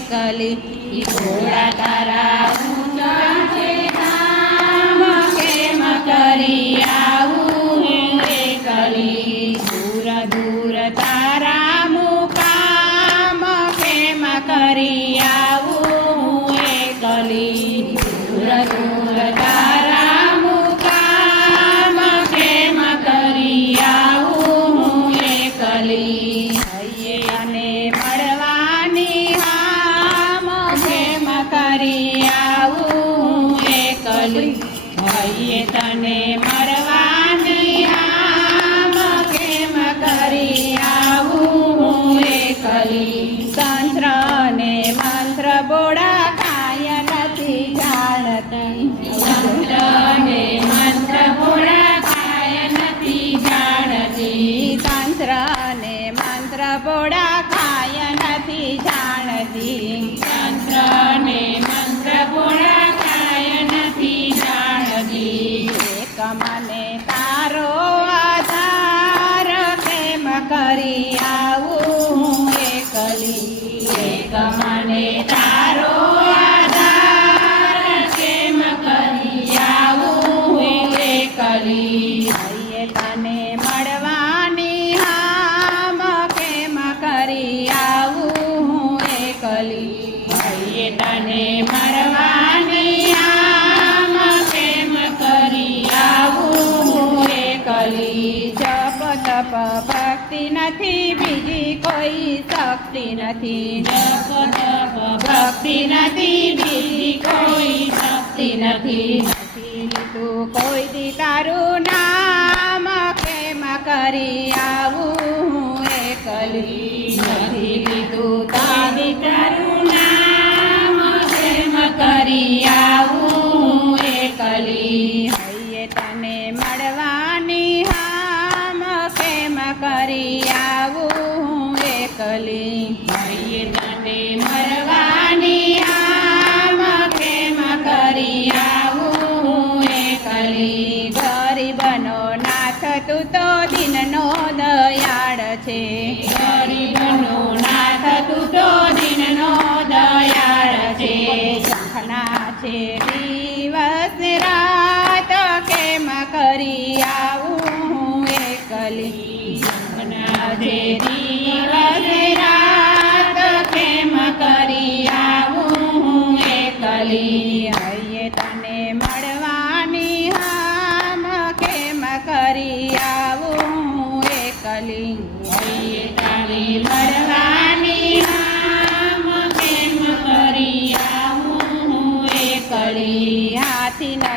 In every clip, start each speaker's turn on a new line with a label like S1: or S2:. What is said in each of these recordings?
S1: કલી ઘોડા તારા Yeah. નથી, બીજી કોઈ શક્તિ નથી. ભક્તિ નથી, બીજી કોઈ શક્તિ નથી. નથી તું કોઈ દી તારું નામ કેમ કરી આવું? હું એકલી નથી તું તારી તારું નામ કેમ કરી આવું? એકલી હૈયે તને મળવા Hey.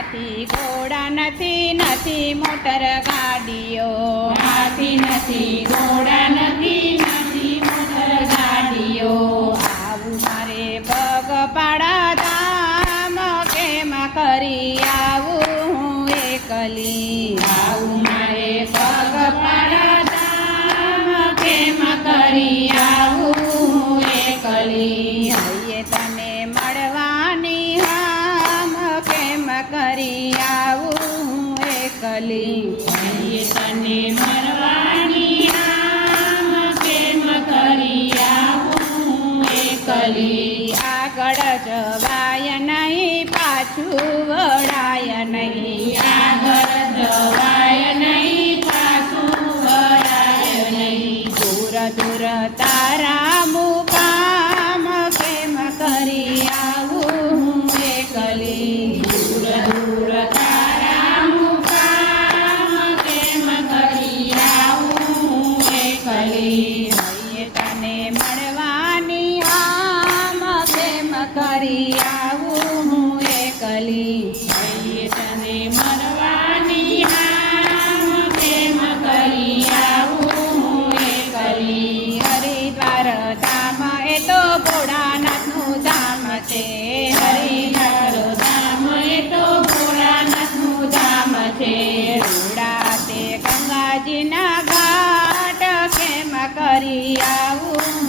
S1: નથી ઘોડા નથી નથી મોટર ગાડીઓ. નથી નથી સુવડાય નહીં. માતાજીના ઘાટ કેમ કરી આવું?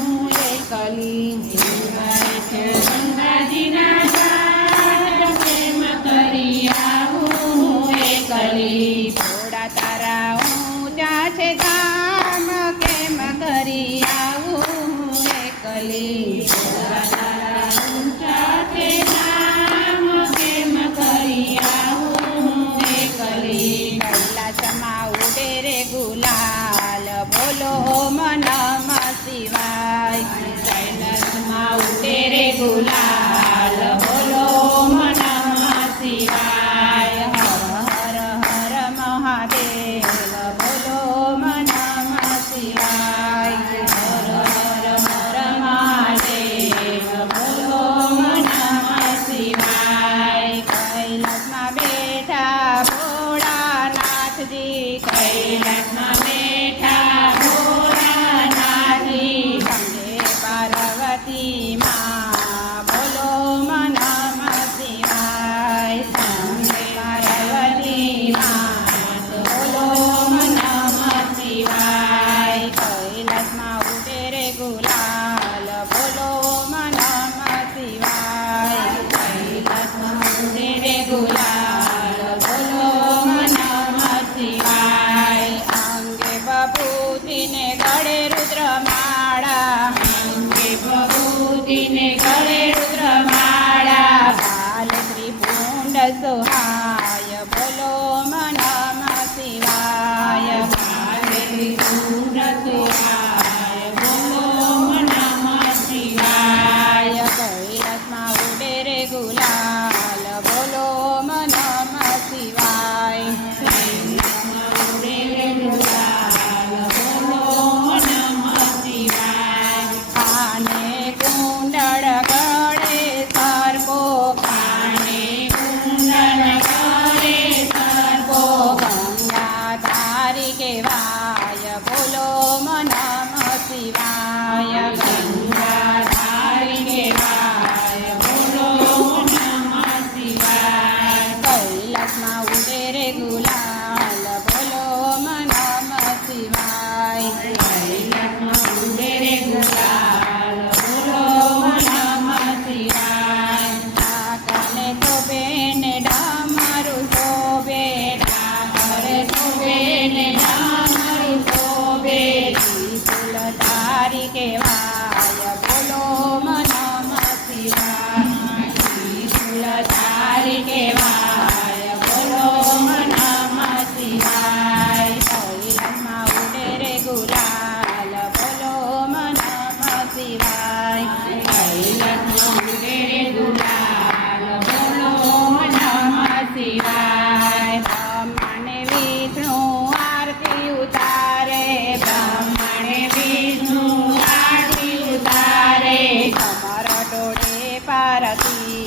S1: happy.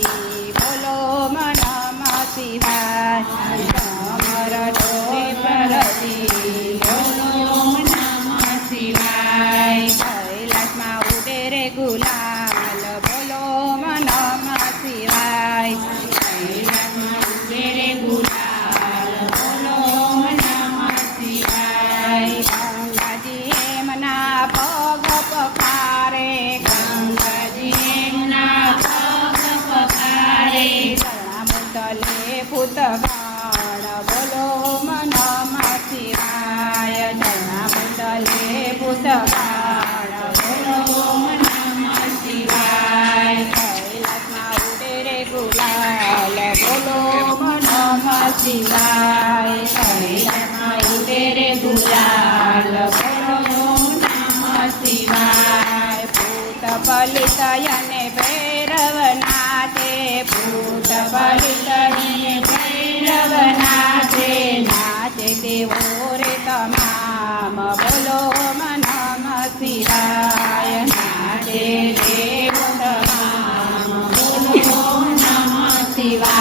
S1: શિવાય શરીરમાં ઉતરે ગુલાલ ગુરુ નમ શિવાય ભૂત બલિતયને ભૈરવનાથે, ભૂત બલિતયને ભૈરવનાથે. નાથે દેવો રે તમામ, બોલો મનમ શિવાય નાથે દેવો તમામ, બોલો નમ શિવાય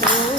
S1: tomato.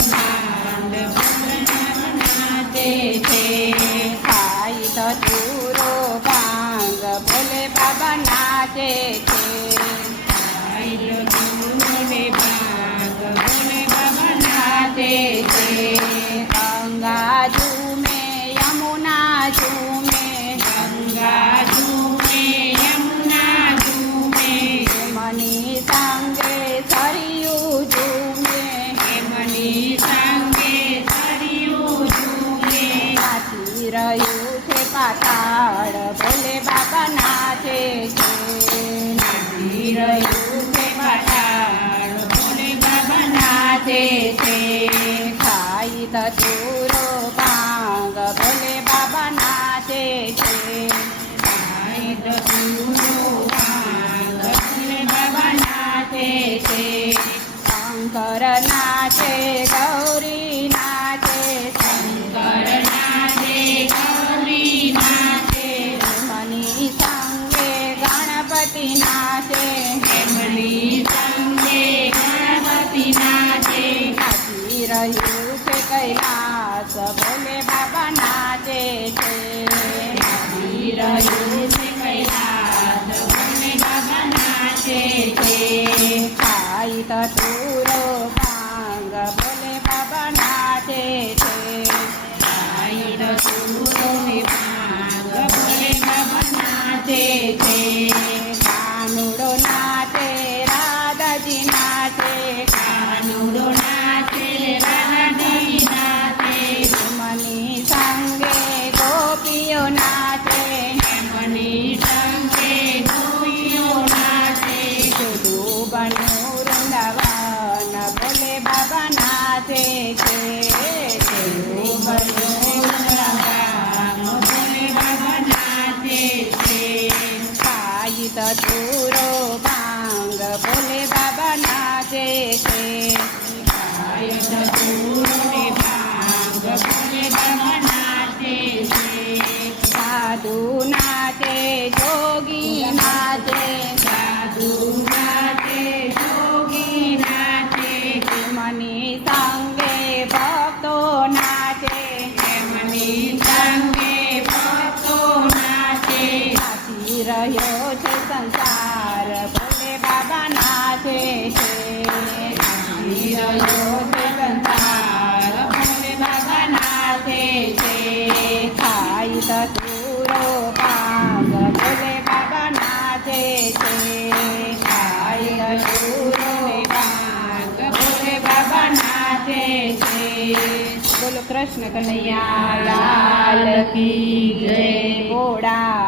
S1: time. ના સભોલે બાબા નાચે છે. બાબા નાચે છે. 无奈。કૃષ્ણ કનૈયા લાલ કી જય ભોળા